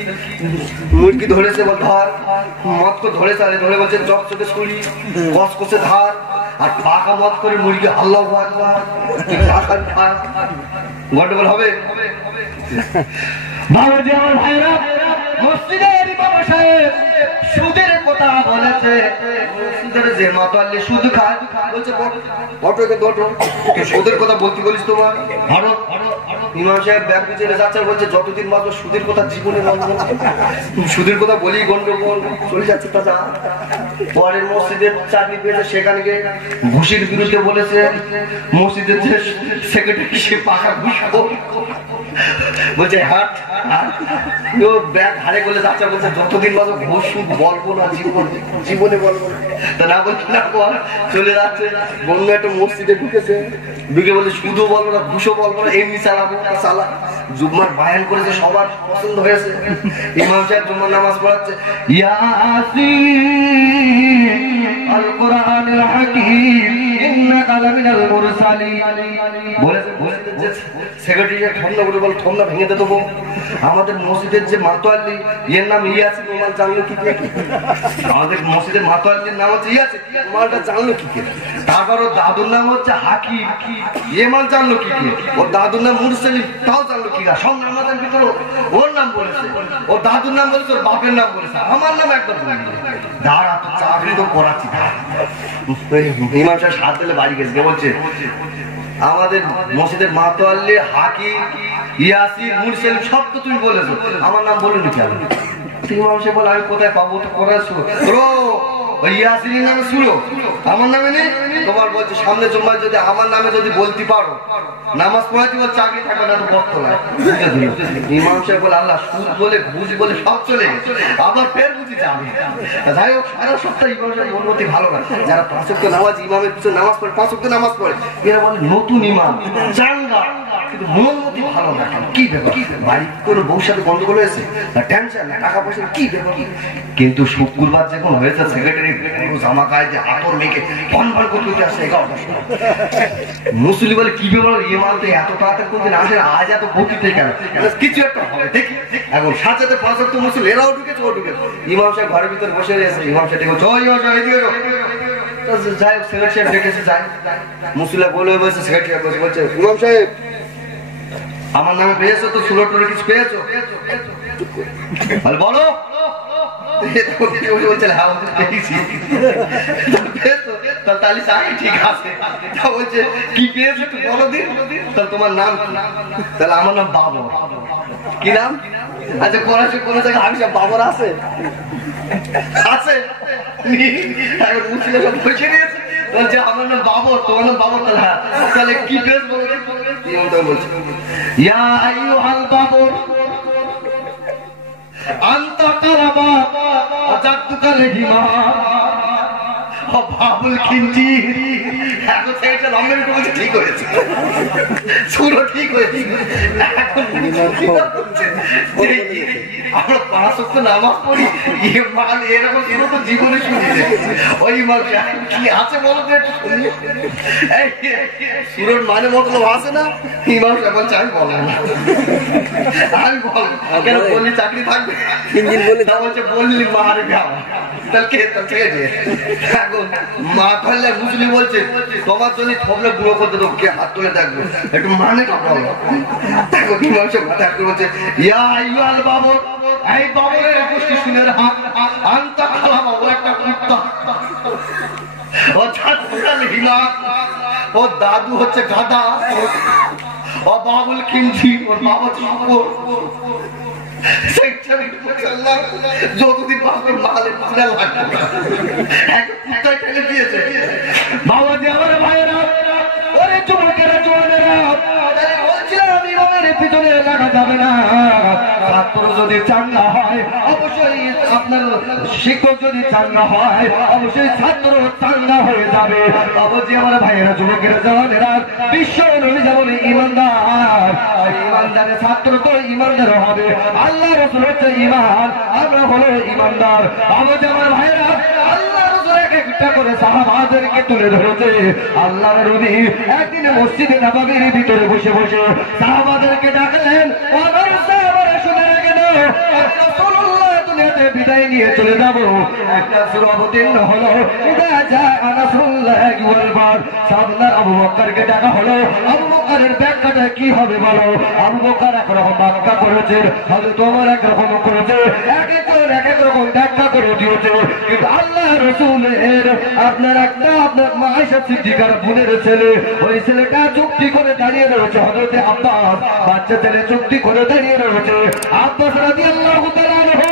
মুরগি ধরেছে বল ধর, মদ কো ধরেছে আরে ধরে বলছে চক চকে ছুরি কসকসে ধার, আর পাকা মদ করে মুরগি আল্লাহু আকবার গন্ডগোল হবে। বাবাজি আমার ভাইরা মসজিদের ইমাম সাহেব সুদের কথা বলেছে, সুদের যে মাতাল্লি সুদ খায় বলছে অটোকে দটো সুদের কথা বলতে বলিস তোমার ভারো। ইমাম সাহেব ব্যাগ গুছিয়ে যাচ্ছে, বলছে যতদিন মাত্র সুদের কথা জীবনে সুদের কথা বলি গন্ডগোল চলে যাচ্ছে। তা যা পরের মসজিদের চাকরি পেয়েছে, সেখানে গিয়ে ঘুষির বিরুদ্ধে বলেছে, মসজিদের যে সেক্রেটারি সে পাকা ঘুষ বলছে হাট ব্যাগ হারে করলে যাচ্ছে, বলছে যতদিন মাত্র ঘুষ সুদ বলবো না জীবনে বলবো না। তা না বলছে না বল চলে যাচ্ছে, বন্ধু একটা মসজিদে ঢুকেছে, ঢুকে বলছে শুধু বলবো না ঘুষও বলবো না, এমনি চালাবো চালা। জুম্মার বায়ান করেছে, সবার পছন্দ হয়েছে। ইমাম সাহেব জুম্মার নামাজ পড়াচ্ছে, ইয়াসিন আল কুরআনুল হাকীম ইন্নাকা লামিনাল মুরসালিন বলেছে। সেক্রেটারি ঠান্ডা করে বল ঠান্ডা ভেঙে দে দেবো। আমাদের মসজিদের যে মাতোয়াল্লি এর নাম ইয়াসিন, মাল জানলো কি করে? আমাদের মসজিদের মাতোয়াল্লির নাম হচ্ছে ইয়াসিন, মালটা জানলো কি করে? তারপর ওর দাদুর নাম হচ্ছে হাকিম, এ মাল জানলো কি করে? ওর দাদুর নাম মুরসালিন, তাও জানলো কি করে? সব আমাদের নামাজের ভিতরে ওর নাম বলেছে, ওর দাদুর নাম বলেছে, ওর বাপের নাম বলেছে, আমার নাম একবার বলিনি। দাঁড়া তো চাকরি তো করাচ্ছি। ইমাম সাহেব হাত দিলে বাড়ি গেছে, বলছে আমাদের মসজিদের মাতোয়াল্লি হাকিম ইয়াসির মুরসেল সব তো তুমি বলেছো, আমার নাম বলুন কেন? ইমাম সাহেব বলে আমি কোথায় পাবো, তো করেছো ইয়াসিনের নামে শুরু, আমার নামে নেই। তোমার বলছে সামনে জুম্মায় যদি আমার নামে যদি বলতে পারো নামাজ পড়াতে বল চাকরি থাকবে না, তো বর্তমানে ইমাম সাহেব বলে আল্লাহ সুদ বলে ঘুষ বলে সব চলে গেছে, আবার ফের বুঝি যাবে। যাই হোক সারা সপ্তাহ ইমাম সাহেব মনমতি ভালো না, যারা 5 ওয়াক্ত নামাজ ইমামের পিছনে নামাজ পড়ে 5 ওয়াক্ত নামাজ পড়ে এরা বলে নতুন ইমাম চাঙ্গা, কিন্তু মনমতি ভালো না। কি ব্যাপার, বাড়ি কোনো বউর সাথে গন্ডগোল হয়েছে না, টেনশন না, টাকা পয়সা কি ব্যাপার? কিন্তু শুক্রবার যখন হয়েছে সেক্রেটারি জামা গায়ে যে হাতর মেয়েকে ফন ফন করতে আসছে 11টার সময়, মুসলি বলে কি ব্যাপার ইমাম তো এত তাড়াতাড়ি কোনদিন আসে, আজ এত বকিতে কেন? কিছু একটা হবে দেখি। এখন সাথে 5 ওয়াক্ত মুসলি এরাও ঢুকেছে, ও ঢুকেছে। ইমাম সাহেব ঘরের ভিতরে বসে রয়েছে, ইমাম সাহেব বলছে ও ইমাম সাহেব এদিকে যাই হোক সেক্রেটারি সাহেব ডেকেছে, যাই মুসলিরা বলে বলছে, সেক্রেটারি বসে বলছে ইমাম সাহেব আমার নামে পেয়েছো তো, সুলো টুলো কিছু পেয়েছো? বলো। বলছে হ্যাঁ পেয়েছি। তাহলে ঠিক আছে, বলছে কি পেয়েছো একটু বলো দিন, তাহলে তোমার নাম কি? তাহলে আমার নাম বাবর। কি নাম? আচ্ছা কোন জায়গায় আমি সব বাবর আছে আছে এখন মুসলিম সব বসে নিয়েছে, বলছে আমার নাম বাবর, তোমার নাম বাবর। তাহলে হ্যাঁ, তাহলে কি পেয়েছ বলো? বলছে ইয়া আইয়ুহাল বাবর আনতা কালাবা আজাদতুকা লিহিমা ও বাবুল খিনজি। এখন সেটা লম্বের বলছে ঠিক হয়েছে, শুরু ঠিক হয়েছে। আমরা 5 ওয়াক্ত নামাজ পড়ি, মাল এরকম এরকম জীবনে শুনেছে। ওই মাল কি আছে বলো তো একটু শুনি। সুরের মানে মতলব আছে না? ইমাম সাহেব বলছে আমি বললাম না, আমি বল কেন বললি চাকরি থাকবে? বলছে বললি মার গাও, তাহলে কে ছেড়ে দিয়ে এখন মা ফেললে মুসলিম বলছে তোমার জন্য থবলে গুঁড়ো করতে তো কে হাত তুলে দেখবো একটু মানে বলো। এখন ইমাম সাহেব মাথা করে বলছে ইয়া আইয়ুহাল বাবর, এই বাবরের গোষ্ঠী শুনে আনতা খালা বাবু একটা কুত্তা, ও ছাত্রা লিহিমা, ও দাদু হচ্ছে গাধা, ও বাবুল খিনজি, ওর বাবা শুকর। যতদিন বাবাজি আমার ভাইয়েরা, ওরে যুবকেরা জোয়ানেরা, বলছিলাম ইমামের পিছনে লাগা যাবে না। ছাত্র যদি চাঙ্গা হয় অবশ্যই আপনার শিক্ষক যদি চাঙ্গা হয় অবশ্যই ছাত্র চাঙ্গা হয়ে যাবে। বাবাজি আমার ভাইয়েরা, যুবকেরা জওয়ানেরা, বিশ্ব নবী যেমন ইমানদার, ইমানদারের ছাত্র তো ইমানদার হবে। আল্লাহ রাসূল হচ্ছে ঈমান, আমরা হলো ইমানদার। বাবাজি আমার ভাইয়েরা, আল্লাহ রাসূল একটা করে সাহাবাদেরকে তুলে ধরেছে। আল্লাহ নবী একদিন মসজিদে নববীর ভিতরে বসে বসে সাহাবাদেরকে ডাকলেন, আমার সাহাবারা শুনে রেখে দাও, রাসূলুল্লাহ দুনিয়াতে বিদায় নিয়ে চলে যাব। একটা সূরা অবতীর্ণ হলো, ইদা জাআ নাসরুল্লাহি ওয়াল ফাত। সাহাবারা আবু বকরকে ডাকা হলো। আবু বকরের ব্যাখ্যাটা কি হবে বলো? আবু বকর একরকম ব্যাখ্যা করেছে, হযরত ওমর একরকম করেছে, এক একজন এক এক রকম ব্যাখ্যা করে দিয়েছে। কিন্তু আল্লাহ রাসূলের আপনার একটা আপনার মা আয়েশা সিদ্দিকার বোনের ছেলে, ওই ছেলেটা চুক্তি করে দাঁড়িয়ে রয়েছে। হযরত আব্বাস বাচ্চা ছেলে চুক্তি করে দাঁড়িয়ে রয়েছে। আব্বাস রাদিয়াল্লাহু তাআলা আনহু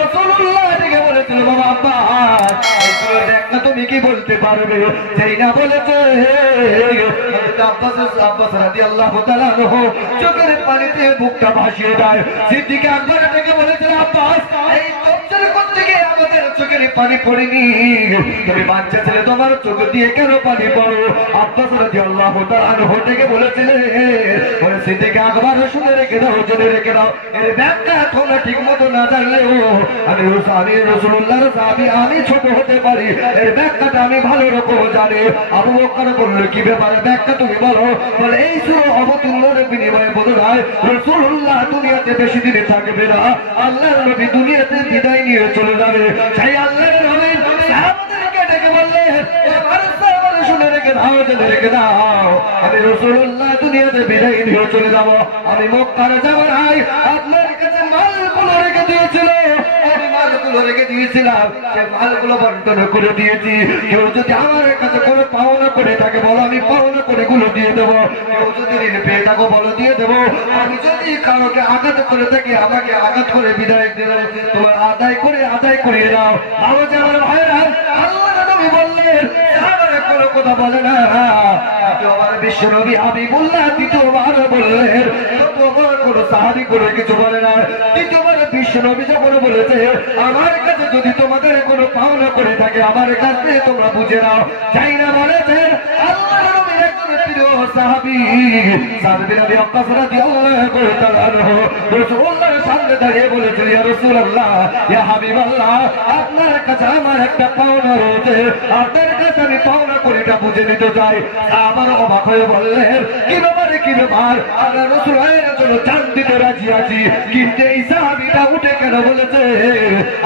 রাসূলুল্লাহ থেকে বলেছিল, বাবা আব্বাস ব্যাখ্যা তুমি কি বলতে পারবে? সেই না বলেছে আব্বাস রাদিয়াল্লাহু তাআলা আনহু চোখের পানিতে বুকটা ভাসিয়ে দেয়। সিদ্দিক আকবর থেকে বলেছিল, আব্বাস এই তফসির করতে গিয়ে আমাদের চোখের পানি পড়েনি, তুমি বাচ্চা ছেলে তোমার চোখ দিয়ে কেন পানি পড়ো? আব্বাস রাদিয়াল্লাহু তাআলা আনহু থেকে বলেছিলেন, বলে সিদ্দিক আকবর শুনে রেখে দাও, জেনে রেখে দাও, এর ব্যাখ্যা এখন ঠিক মতো না জানলেও আমি রাসূলুল্লাহর সাহাবী, আমি ছোট হতে পারি, এর ব্যাখ্যাটা আমি ভালো রকম জানি। আবু বকর বলল, কি ব্যাপারে ব্যাখ্যা তুমি বলো? বলে এই সূরা অবতীর্ণের বিনিময়ে বোধহয় রাসূলুল্লাহ দুনিয়াতে বেশি দিন থাকবে না, আল্লাহর নবী দুনিয়াতে বিদায় নিয়ে চলে যাবে। সেই আল্লাহর নবী সাহাবাদেরকে ডেকে বললেন, আমার সাহাবারা শুনে রেখে রেখে দাও, জেনে রেখে দাও, আমি রাসূলুল্লাহ দুনিয়াতে বিদায় নিয়ে চলে যাব। আমি মক্কার যাওয়ার আগে আপনার কাছে মালগুলো রেখে দিয়েছিল, আমি মালগুলো রেখে দিয়েছিলাম, সে মালগুলো বন্টন করে দিয়েছি। কেউ যদি আমার কাছে কোনো পাওনা করে থাকে বলো, আমি পাওনা করে গুলো দিয়ে দেবো। কেউ যদি ঋণ পেয়ে থাকো বলো, দিয়ে দেবো। আমি যদি কারোকে আঘাত করে থাকি আমাকে আঘাত করে বিদায় দিলে তোমার আদায় করিয়ে দাও। আমার যে আমার ভাইরা আল্লাহ নবী বললেন, আমার কোনো কথা বলে না। দ্বিতীয়বার বিশ্বনবী হাবিবুল্লাহ দ্বিতীয়বার বললেন, তোমার কোনো সাহাবী করে কিছু বলে না। দ্বিতীয়বার বিশ্বনবী যখন বলেছে, আমার কাছে যদি তোমাদের কোনো পাওনা করে থাকে আমার কাছে তোমরা বুঝে নাও। চাই না বলেছেন আল্লাহ নবীর একজন প্রিয় সাহাবী সাদ বিন আবি ওয়াক্কাস রাদিয়াল্লাহু তাআলা আনহু রাসূলুল্লাহর সামনে দাঁড়িয়ে বলেছিল, ইয়া রাসূলুল্লাহ, ইয়া হাবিবাল্লাহ, আপনার কাছে আমার একটা পাওনা রয়েছে, আপনার কাছে আমি পাওনা করিটা বুঝে নিতে চাই। আবার অবাক হয়ে বললেন, কি ব্যাপার? আল্লাহ রাসূলের জন্য জান দিতে রাজি আছি, কিন্তু এই সাহাবীটা উঠে কেন বলেছে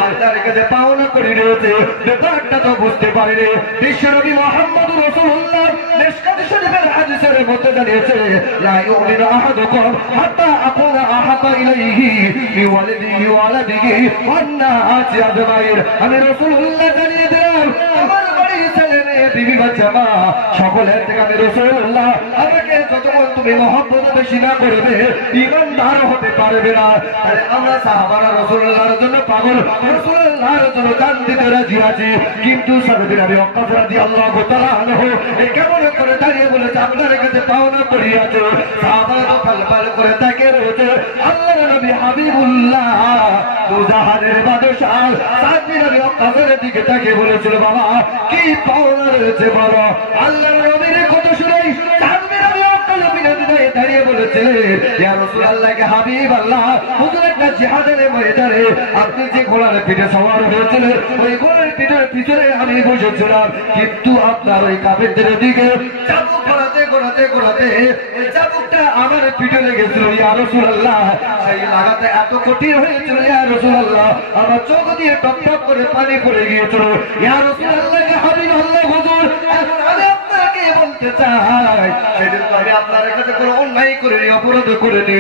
আপনার কাছে পাওনা করি রয়েছে? ব্যাপারটা তো বুঝতে পারেনি। বিশ্বনবী মুহাম্মদুর রাসূলুল্লাহ মিশকাত শরীফের হাদিসের মধ্যে জানিয়েছে, লা ইউমিনু আহাদুকুম হাত্তা আকুনা আহাবা ইলাইহি বিওয়ালিদিহি ওয়ালাদিহি ওয়ান নাসি আজমাইন। আমি রাসূলুল্লাহ জানিয়ে দিলাম, আমার বাড়ির ছেলে মেয়ে বিবি বাচ্চা মা সকলের থেকে আমি রাসূলুল্লাহ, আমাকে যতক্ষণ তুমি মহব্বত বেশি না করবে ঈমানদার হতে পারবে না। তাহলে আমরা সাহাবারা রাসূলুল্লাহর জন্য পাগল, রাসূলুল্লাহর জন্য জান দিতে রাজি আছি, কিন্তু সাদ বিন আবি ওয়াক্কাস রাদিয়াল্লাহু তাআলা আনহু কেমন করে দাঁড়িয়ে বলেছে আপনার কাছে পাওনা করিয়াছে। সাহাবারা ফাল করে তাকিয়ে রয়েছে। আল্লাহর নবী হাবিবুল্লাহ দুজাহানের বাদশাহ সাদ বিন আবি ওয়াক্কাসের দিকে তাকিয়ে বলেছিল, বাবা কি পাওনা রয়েছে বলো। আল্লাহর নবীর কথা শুনে সাদ বিন আবি ওয়াক্কাস বিনাদিনায় দাঁড়িয়ে বলেছে, ইয়া রাসূলুল্লাহ, হাবিবাল্লাহ, হুজুর একটা জিহাদের ময়দানে আপনি যে ঘোড়ার পিঠে সওয়ার হয়েছিলেন, ওই ঘোড়ার পিঠের পিছনে আমি বসেছিলাম, কিন্তু আপনার ওই কাফেরদের দিকে চাবুক ঘোরাতে ওই চাবুকটা আমার পিঠে লেগেছিল ইয়া রাসূলুল্লাহ। সেই লাগাতে এত কঠিন হয়েছিল ইয়া রাসূলুল্লাহ, আমার চোখ দিয়ে টপ টপ করে পানি পড়ে গিয়েছিল ইয়া রাসূলুল্লাহ। হাবিবাল্লাহ, হুজুর, এখন আমি আপনাকে বলতে চাই, সেদিন তো আমি আপনার কাছে কোনো অন্যায় করিনি, অপরাধ করিনি,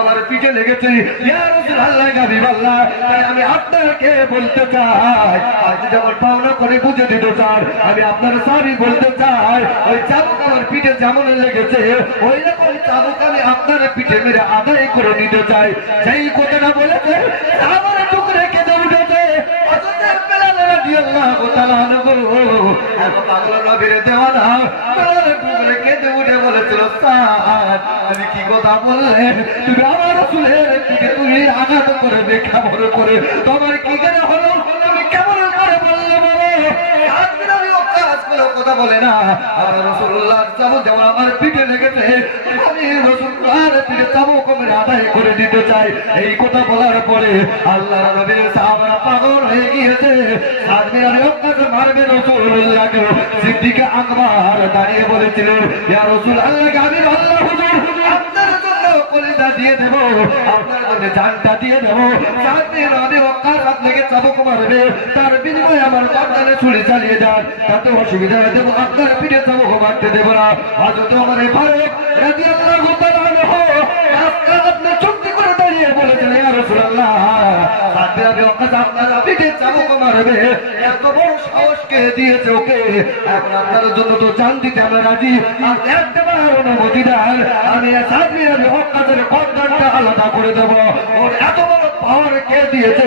আমার পিঠে লেগেছে ইয়া রাসূলুল্লাহ, হাবিবাল্লাহ। তাই আমি আপনাকে বলতে চাই, আজ যেমন পাওনা করে বুঝে দিতে চান, আমি আপনার সাহাবী বলতে চাই, ওই চাবুক আমার পিঠে যেমন লেগেছে ওই রকম চাবুক আমি আপনার পিঠে মেরে আদায় করে নিতে চাই। সেই কথাটা বলেছে আমার টুকরে কেঁদে উঠেছে। আমি কি কথা বললেন, তুমি আমার রাসূলের দিকে তুমি আঘাত করে দেখা মনে করে তোমার কি কেন হলো, তুমি কেমন করে বললে বলো। কথা বলে না, আমার রাসূলুল্লাহ চাবুক যেমন আমার পিঠে লেগেছে আমি রাসূলুল্লাহর পিঠে চাবুক মেরে আদায় করে দিতে চাই। এই কথা বলার পরে আল্লাহর নবীর সাহাবারা পাগল হয়ে গিয়েছে। সাদ বিন আবি ওয়াক্কাস মারবে রাসূলুল্লাহকে। সিদ্দিক আকবর দাঁড়িয়ে বলেছিলেন, ইয়া রাসূলুল্লাহ, হাবিবাল্লাহ, হুজুর, আপনার জন্য কলিজা দিয়ে দেব, আপনার জন্য জানটা দিয়ে দেব। সাদ বিন আবি ওয়াক্কাস আপনাকে চাবুক মারবে, তার বিনিময়ে আমার গর্দানে ছুরি চালিয়ে দেন, তাতে অসুবিধা দেব, আপনার পিঠে চাবুক মারতে দেব না। হযরত ওমর ফারুক রাদিয়াল্লাহু তাআলা আনহু আপনি চুক্তি করে দাঁড়িয়ে বলেছেন, ইয়া রাসূলুল্লাহ, সাদ বিন আবি ওয়াক্কাস আপনার পিঠে চাবুক মারবে, এত বড় সাহস কে দিয়েছে ওকে? এখন আপনার জন্য তো জান দিতে আমরা রাজি, আর একবার অনুমতি দেন, আমি সাদ বিন আবি ওয়াক্কাসের গর্দানটা আলাদা করে দেব। ওর এত বড় পাওয়ার কে দিয়েছে?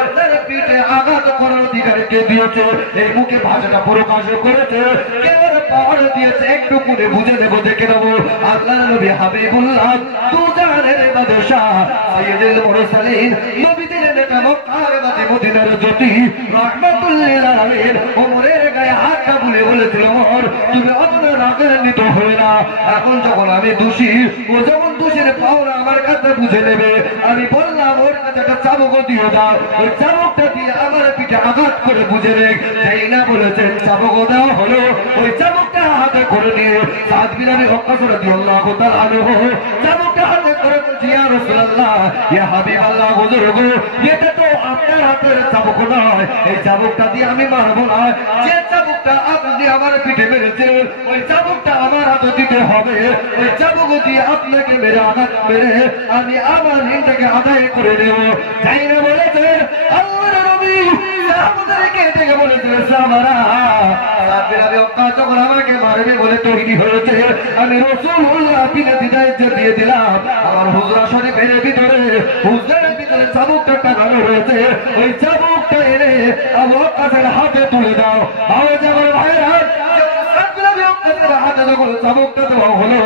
আপনার পিঠে আঘাত করার অধিকার কে দিয়েছে? এই মুখে ভাষাটা প্রকাশ করেছে, কে ওর পাওয়ার দিয়েছে একটু করে বুঝে নেব, দেখে নেব। আল্লাহর নবী হাবিবুল্লাহ দুজাহানের বাদশাহ সাইয়্যিদুল মুরসালিন নবীদের নেতা মক্কার বাদী মদিনার জ্যোতি রাহমাতুল লিল আলামিন ওমরের গায়ে হাত বুলিয়ে বলেছিল, ওমর, তুমি অত রাগান্বিত হয়ে না, এখন যখন আমি দোষী, ও যখন দোষীর পাওনা আমার কাছে বুঝে নেবে, আমি বললাম ওর কাছে একটা চাবুক দিয়ে দাও, ওই চাবুকটা দিয়ে আমার পিঠে আঘাত করে বুঝে নেক। সেই না বলেছেন, চাবুক দেওয়া হলো, ওই চাবুকটা হাতে করে নিয়ে সাদ বিন আবি ওয়াক্কাস রাদিয়াল্লাহু তাআলা আনহু চাবুকটা হাতে করে বলছি, ইয়া রাসূলুল্লাহ, ইয়া হাবিবাল্লাহ, হুজুর গো, এটা তো আপনার হাতের চাবুক নয়, এই চাবুকটা দিয়ে আমি মারবো না। যে চাবুকটা আপনি আমার পিঠে মেরেছেন ওই চাবুকটা আমার হাতে দিতে হবে। ওই চাবুক দিয়ে আপনাকে মেরে আঘাত মেরে আমি আমার ঋণটাকে আদায় করে দেব। তাই না বলেছেন আল্লাহর নবী সাহাবাদেরকে ডেকে বলেছিলেন, সাহাবারা যখন আমাকে মারবে বলে তৈরি হয়েছে, আমি রাসূলুল্লাহ দিয়ে দিলাম আমার হুজরা শরীফের ভিতরে, হুজরার ভিতরে চাবুকটা টাঙানো হয়েছে। ওই চাবুকটা এনে আবু ওয়াক্কাসের হাতে তুলে দাও। আওয়াজ আমার ভাইরা হাতে যখন চাবুকটা দেওয়া হলো,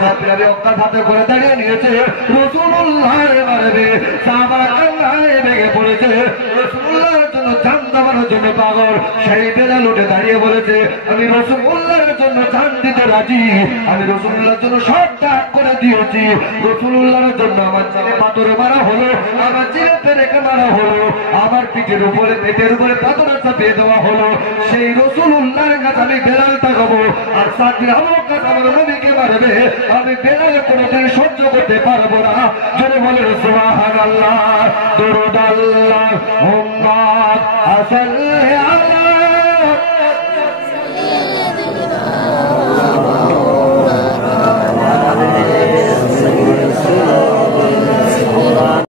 সাহাবী ওয়াক্কাস হাতে করে দাঁড়িয়ে নিয়েছে, রাসূলুল্লাহর মারবে। সাহাবা কান্নায় ভেঙে পড়েছে, রাসূলুল্লাহর জন্য জান দেওয়ার জন্য পাগল। সেই বেলাল উঠে দাঁড়িয়ে বলেছে, আমি রাসূলুল্লাহর জন্য জান দিতে রাজি, আমি রাসূলুল্লাহর জন্য সব ত্যাগ করে দিয়েছি। রাসূলুল্লাহর জন্য আমার জিনে পাথরে মারা হলো, আমার জিনে পেরেকে মারা হলো, আমার পিঠের উপরে পেটের উপরে পাথর চাপিয়ে দেওয়া হলো। সেই রাসূলুল্লাহর কাছে আমি বেলাল তাকাবো, আর সাথে আমার কাছে আমার নবীকে মারবে, আমি বেলাল কোনোদিন সহ্য করতে পারবো না। জোরে বলে সুবহানাল্লাহ, দরুদ আল্লাহুম্মা সাল্লি আলা